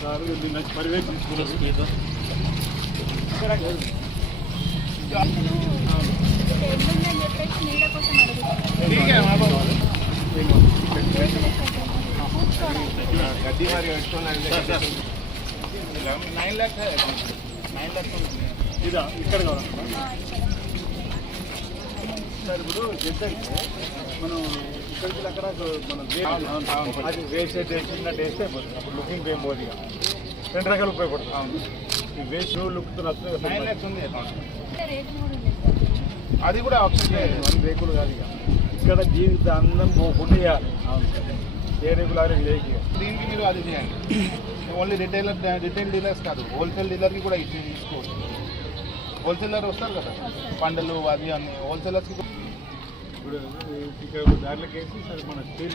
गद्दी मारी 9 लाख है 9 लाख इदा ఇక్కడ కావాలి సార్ ఇప్పుడు జెట్ మనం ఇక్కడికి అక్కడ మనం అది వేస్ట్ చేసినట్టు వేస్తే అప్పుడు లుకింగ్ ఏం పోదు ఇక 2 రకాలు ఉపయోగపడుతుంది. అవును ఈ వేస్ట్ లుక్తో నచ్చుతుంది 9 lakhs ఉంది అది కూడా ఆప్షన్ లేదు. 1 రేకులు కాదు ఇక ఇక్కడ జీవిత అందం పోకుండా ఇవ్వాలి. అవును ఏ రేకులు ఆగే విలేజ్కి దీనికి మీరు అది చేయండి. ఓన్లీ రిటైల్ డీలర్స్ కాదు హోల్సేల్ డీలర్కి కూడా తీసుకోవచ్చు. హోల్సేలర్ వస్తారు కదా పండ్లు అది అన్ని హోల్సేలర్స్కి ఇప్పుడు ఇక్కడ దాంట్లోకి వేసి సరే మన స్టీల్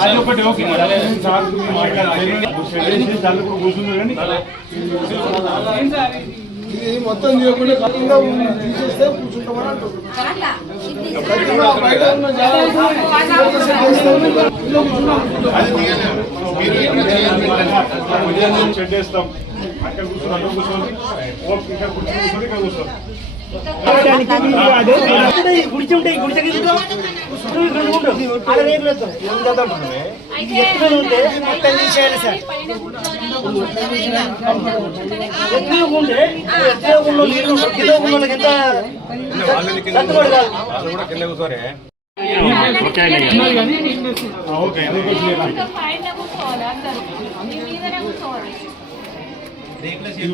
అది ఒకటి ఓకే కూర్చుంది కానీ ఇది మొత్తం తీయకుండా తీసేస్తే కూర్చుంటామని అంటారు. చెడ్ వేస్తాం అక్కడ కూర్చొని అక్కడ కూర్చొని ఇక్కడ కూర్చొని ఇక్కడ కూర్చోం గుడిచి ఉంటాయి గుడిచకి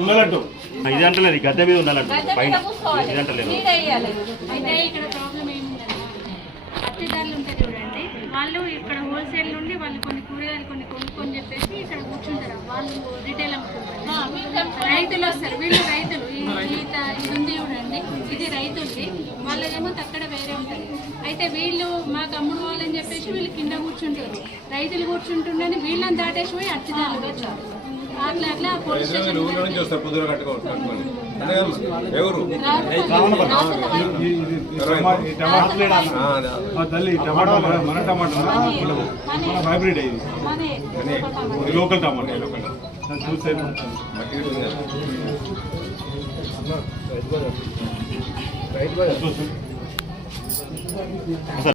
ఉండాలంటూ ఇది అంటలేదు గద్దె మీద ఉండాలంట పైన ఇది అంటలేదు. అయితే ఇక్కడ ప్రాబ్లం ఏముందంటే అత్తిదారులు ఉంటారు చూడండి వాళ్ళు ఇక్కడ హోల్సేల్ నుండి వాళ్ళు కొన్ని కూరగాయలు కొన్ని కొనుక్కొని చెప్పేసి ఇక్కడ కూర్చుంటారు. వాళ్ళు రిటైల్ అమ్ముకుంటారు. రైతులు వస్తారు వీళ్ళు రైతులు ఇది ఉంది చూడండి ఇది రైతులది వాళ్ళదేమో అక్కడ వేరే ఉంటుంది. అయితే వీళ్ళు మాకు అమ్ముడు వాళ్ళని చెప్పేసి వీళ్ళు కింద కూర్చుంటారు. రైతులు కూర్చుంటుండని వీళ్ళని దాటేసి పోయి అత్తిదారులుగా వచ్చారు. అట్లా అట్లా పోలీస్ స్టేషన్ మన టమాటా హైబ్రిడ్ అయ్యింది లోకల్ టమాటా చూసే